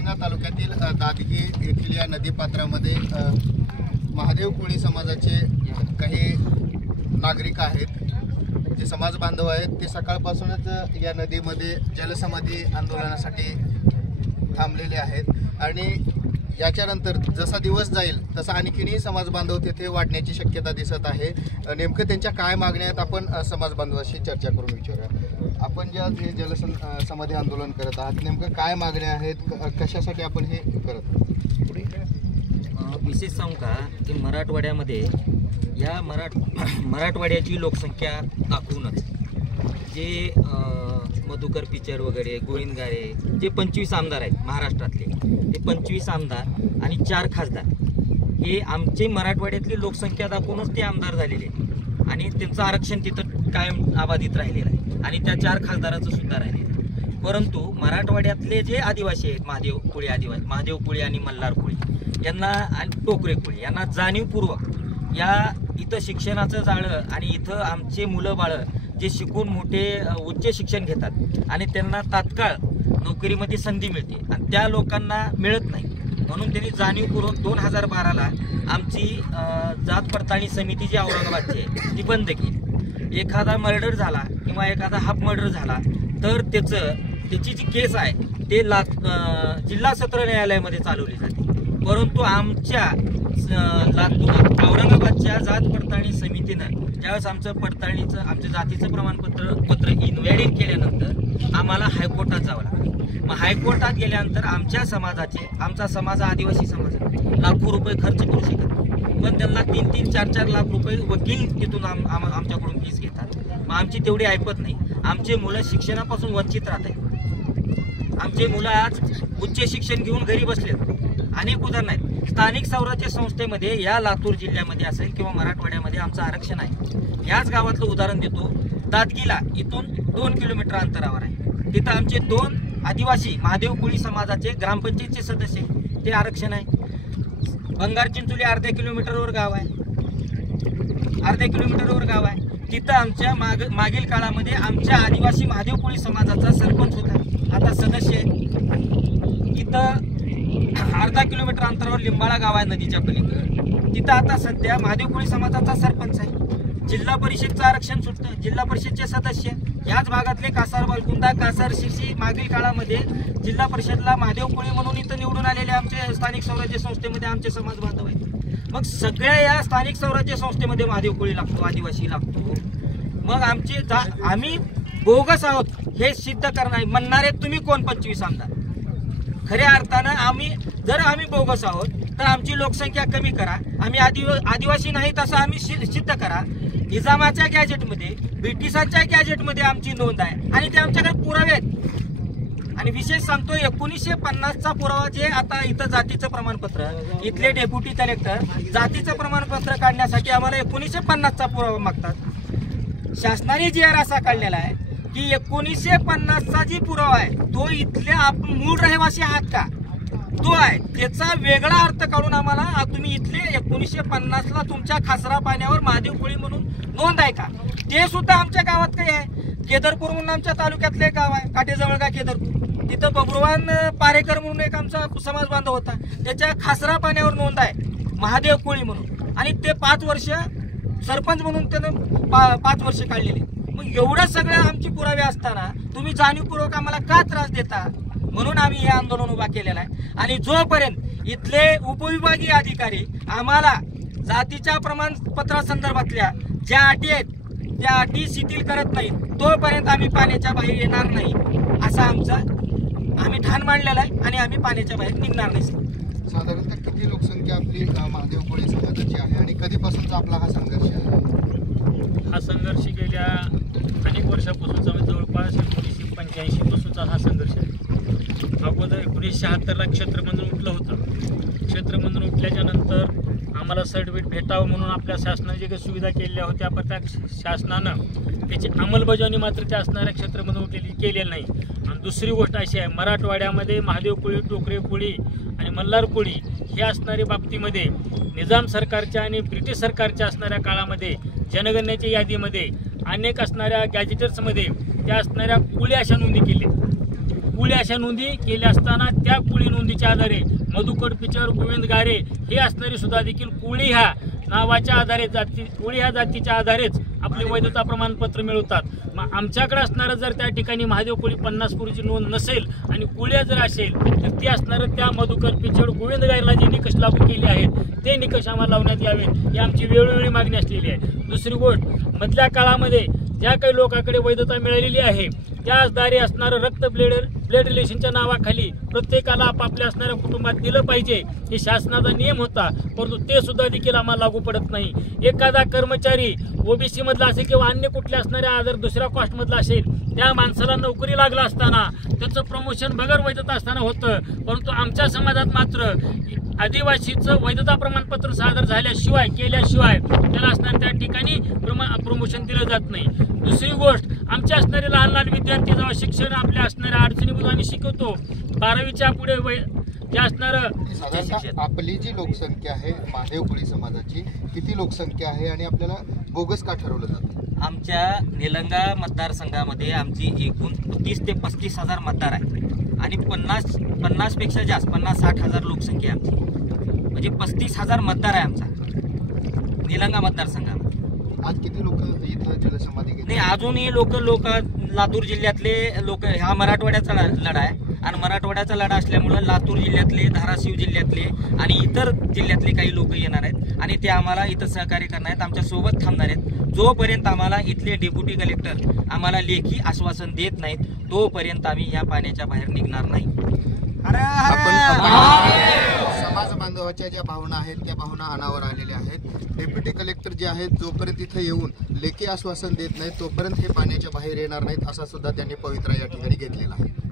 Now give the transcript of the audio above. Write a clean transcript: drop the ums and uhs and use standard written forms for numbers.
वारंगा तालुक्यातील दादगी येथील या नदीपात्रामध्ये महादेव कोळी समाजाचे काही नागरिक आहेत, जे समाज बांधव आहेत, ते सकाळपासूनच या नदीमध्ये जलसमाधी आंदोलनासाठी थांबलेले आहेत आणि याच्यानंतर जसा दिवस जाईल तसा आणखीनही समाज बांधव तिथे वाढण्याची शक्यता दिसत आहे। नेमकं त्यांच्या काय मागण्या आहेत आपण समाज बांधवाशी चर्चा करून विचारूया। आपण जे आज हे जलसमाधी आंदोलन करत आहात, नेमकं काय मागण्या आहेत, कशासाठी आपण हे करत आहात? विशेष सांगू का की मराठवाड्यामध्ये या मराठवाड्याची लोकसंख्या दाखवूनच जे मधुकर पिचर वगैरे गोविंदगारे जे 25 आमदार आहेत महाराष्ट्रातले, ते 25 आमदार आणि 4 खासदार हे आमचे मराठवाड्यातली लोकसंख्या दाखवूनच ते आमदार झालेले आणि त्यांचं आरक्षण तिथं कायम आबादित राहिलेलं आहे आणि त्या 4 खासदाराचं सुद्धा राहिलेलं आहे। परंतु मराठवाड्यातले जे आदिवासी आहेत, महादेव कोळी आणि मल्हार कोळी यांना आणि टोकरे कोळी यांना जाणीवपूर्वक या इथं शिक्षणाचं जाळं आणि इथं आमचे मुलं बाळं जे शिकून मोठे उच्च शिक्षण घेतात आणि त्यांना तात्काळ नोकरीमध्ये संधी मिळते आणि त्या लोकांना मिळत नाही, म्हणून त्यांनी जाणीवपूर्वक 2012ला आमची जात पडताळणी समिती जी औरंगाबादची आहे ती बंद केली। एखादा मर्डर झाला किंवा एखादा हाफ मर्डर झाला तर त्याची जी केस आहे ते जिल्हा सत्र न्यायालयामध्ये चालवली जाते, परंतु आमच्या औरंगाबादच्या जात पडताळणी समितीनं ज्यावेळेस आमच्या जातीचं प्रमाणपत्र इन्व्हॅलिड केल्यानंतर आम्हाला हायकोर्टात जावं लागलं। मग हायकोर्टात गेल्यानंतर आमचा समाज आदिवासी समाज लाखो रुपये खर्च करू शकत नाही, पण त्यांना 3-3, 4-4 लाख रुपये वकील तिथून आमच्याकडून फीस घेतात। मग आमची तेवढी ऐपत नाही, आमचे मुलं शिक्षणापासून वंचित राहत आहेत। आमचे मुलं आज उच्च शिक्षण घेऊन घरी बसलेत। अनेक उदाहरण आहेत। स्थानिक स्वराज्य संस्थेमध्ये या लातूर जिल्ह्यामध्ये असेल किंवा मराठवाड्यामध्ये आमचं आरक्षण आहे। याच गावातलं उदाहरण देतो, दादगीला इथून 2 किलोमीटर अंतरावर आहे, तिथं आमचे 2 आदिवासी महादेव कोळी समाजाचे ग्रामपंचायतचे सदस्य ते आरक्षण आहे। बंगारचिंचोली अर्ध्या किलोमीटरवर गाव आहे, तिथं आमच्या मागील काळामध्ये आमच्या आदिवासी महादेव कोळी समाजाचा सरपंच होता, आता सदस्य आहे। इथं अर्धा किलोमीटर अंतरावर लिंबाळा गाव आहे नदीच्या पलीकडे, तिथं आता सध्या महादेव कोळी समाजाचा सरपंच आहे। जिल्हा परिषदचं आरक्षण सुटतं, जिल्हा परिषदचे सदस्य याच भागातले कासार बालकुंदा, कासार शिरसी मागील काळामध्ये जिल्हा परिषदला महादेव कोळी म्हणून इथं निवडून आलेले आमचे स्थानिक स्वराज्य संस्थेमध्ये आमचे समाज बांधव आहेत। मग सगळ्या या स्थानिक स्वराज्य संस्थेमध्ये महादेव कोळी लागतो, आदिवासी लागतो। मग आम्ही बोगस आहोत हे सिद्ध करणार म्हणणारे तुम्ही कोण 25 आमदार? खऱ्या अर्थानं जर आम्ही बोगस आहोत तर आमची लोकसंख्या कमी करा, आम्ही आदिवासी नाही तसं आम्ही सिद्ध करा। निजामाच्या गॅजेटमध्ये, ब्रिटिशांच्या गॅजेटमध्ये आमची नोंद आहे आणि ते आमच्याकडे पुरावे आहेत। आणि विशेष सांगतो, 1950चा पुरावा जे आता इथं जातीचं प्रमाणपत्र, इथले डेप्युटी कलेक्टर जातीचं प्रमाणपत्र काढण्यासाठी आम्हाला 1950चा पुरावा मागतात। शासनाने जी असा काढलेला आहे की 1950चा जी पुरावा आहे तो इथले आपण मूळ रहिवासी आहात का तो आहे, त्याचा वेगळा अर्थ काढून आम्हाला तुम्ही इथले 1950ला तुमच्या खासरा पाण्यावर महादेव कोळी म्हणून नोंद आहे का, ते सुद्धा आमच्या गावात काही आहे। केदारपूर म्हणून आमच्या तालुक्यातले गाव आहे, काटेजवळगा केदारपूर, तिथं बबरुवान पारेकर म्हणून एक आमचा समाज बांधव होता, त्याच्या खासरा पाण्यावर नोंद आहे महादेव कोळी म्हणून, आणि ते 5 वर्ष सरपंच म्हणून त्यानं 5 वर्ष काढलेले। मग एवढं सगळं आमची पुरावे असताना तुम्ही जाणीवपूर्वक आम्हाला का त्रास देता? म्हणून आम्ही हे आंदोलन उभा केलेलं आहे। आणि जोपर्यंत इथले उपविभागीय अधिकारी आम्हाला जातीच्या प्रमाणपत्रासंदर्भातल्या ज्या अटी आहेत त्या अटी शिथिल करत नाहीत तोपर्यंत आम्ही पाण्याच्या बाहेर येणार नाही, असा आम्ही ठाण मांडलेला आहे आणि आम्ही पाण्याच्या बाहेर निघणार नाही। साधारणतः किती लोकसंख्या आपली महादेव कोळी समाजाची आहे आणि कधीपासूनचा आपला हा संघर्ष आहे? हा संघर्ष गेल्या अनेक वर्षापासूनचा, जवळपास 1985 पासूनचा हा संघर्ष आहे। अगोदर 1976ला क्षेत्रबंधन उठलं होतं। क्षेत्रबंधन उठल्याच्या नंतर आम्हाला सर्टिफिकेट भेटावं म्हणून आपल्या शासनाने जे काही सुविधा केलेल्या होत्या, पण त्या शासनानं त्याची अंमलबजावणी मात्र त्या असणाऱ्या क्षेत्रबंधन केलेली नाही। आणि दुसरी गोष्ट अशी आहे, मराठवाड्यामध्ये महादेव कोळी, टोकरे कोळी आणि मल्हार कोळी हे असणाऱ्या बाबतीमध्ये निजाम सरकारच्या आणि ब्रिटिश सरकारच्या असणाऱ्या काळामध्ये जनगणनेच्या यादीमध्ये अनेक असणाऱ्या गॅजेटर्समध्ये त्या असणाऱ्या कोळी अशा नोंदी केल्या। कुळी अशा नोंदी केल्या असताना त्या कुळी नोंदीच्या आधारे मधुकर पिचर, गोविंद गारे हे असणारे सुद्धा देखील कुळी ह्या नावाच्या आधारे कुळी ह्या जातीच्या आधारेच आपले वैधता प्रमाणपत्र मिळवतात. मग आमच्याकडे असणारं जर त्या ठिकाणी महादेव कोळी 50 पूर्वीची नोंद नसेल आणि कुळ्या जर असेल तर ती असणारं त्या मधुकर पिचड, गोविंद गारेला जे निकष लागू केले आहेत ते निकष आम्हाला लावण्यात यावेत ही आमची वेळोवेळी मागणी असलेली आहे. दुसरी गोष्ट, मधल्या काळामध्ये ज्या काही लोकांकडे वैधता मिळालेली आहे त्याचद्वारे असणारं रक्त ब्लड रिलेशनच्या नावाखाली प्रत्येकाला आपापल्या असणाऱ्या कुटुंबात दिलं पाहिजे हे शासनाचा नियम होता, परंतु ते सुद्धा देखील आम्हाला लागू पडत नाही. एखादा कर्मचारी ओबीसी मधला असेल किंवा अन्य कुठल्या असणाऱ्या आधार दुसऱ्या कास्ट मधला असेल त्या माणसाला नोकरी लागला असताना त्याचं प्रमोशन बगर वैधता असताना होतं, परंतु आमच्या समाजात मात्र आदिवासीचं वैधता प्रमाणपत्र सादर झाल्याशिवाय केल्याशिवाय त्याला असणाऱ्या त्या ठिकाणी प्रमोशन दिलं जात नाही. दुसरी गोष्ट, आमच्या असणारे लहान लहान विद्यार्थी जेव्हा शिक्षण आपल्या असणाऱ्या अडचणीबद्दल आम्ही शिकवतो 12वीच्या पुढे जे असणारं साधारणतः आपली जी लोकसंख्या आहे महादेव कोळी समाजाची किती लोकसंख्या आहे आणि आपल्याला बोगस का ठरवलं जातं? आमच्या निलंगा मतदारसंघामध्ये आमची एकूण 30 ते 35 हजार मतदार आहे आणि 50 पेक्षा जास्त 50-60 हजार लोकसंख्या आहे आमची, म्हणजे 35 हजार मतदार आहे आमचा निलंगा मतदारसंघामध्ये. आज किती लोक इथं जलसमाधी घेतली? नाही, अजूनही लोक लातूर जिल्ह्यातले लोक, हा मराठवाड्याचा लढा आहे आणि मराठवाड्याचा लढा असल्यामुळं लातूर जिल्ह्यातले, धाराशिव जिल्ह्यातले आणि इतर जिल्ह्यातले काही लोक येणार आहेत आणि ते आम्हाला इथं सहकार्य करणार आहेत, आमच्या सोबत थांबणार आहेत. जोपर्यंत आम्हाला इथले डेप्युटी कलेक्टर आम्हाला लेखी आश्वासन देत नाहीत तोपर्यंत आम्ही या पाण्याच्या बाहेर निघणार नाही. समाज बांधवाच्या ज्या भावना आहेत त्या भावना अनावर आलेल्या आहेत. डेप्युटी कलेक्टर जे आहेत जोपर्यंत इथं येऊन लेखी आश्वासन देत नाहीत तोपर्यंत हे पाण्याच्या बाहेर येणार नाहीत असा सुद्धा त्यांनी पवित्रा या ठिकाणी घेतलेला आहे.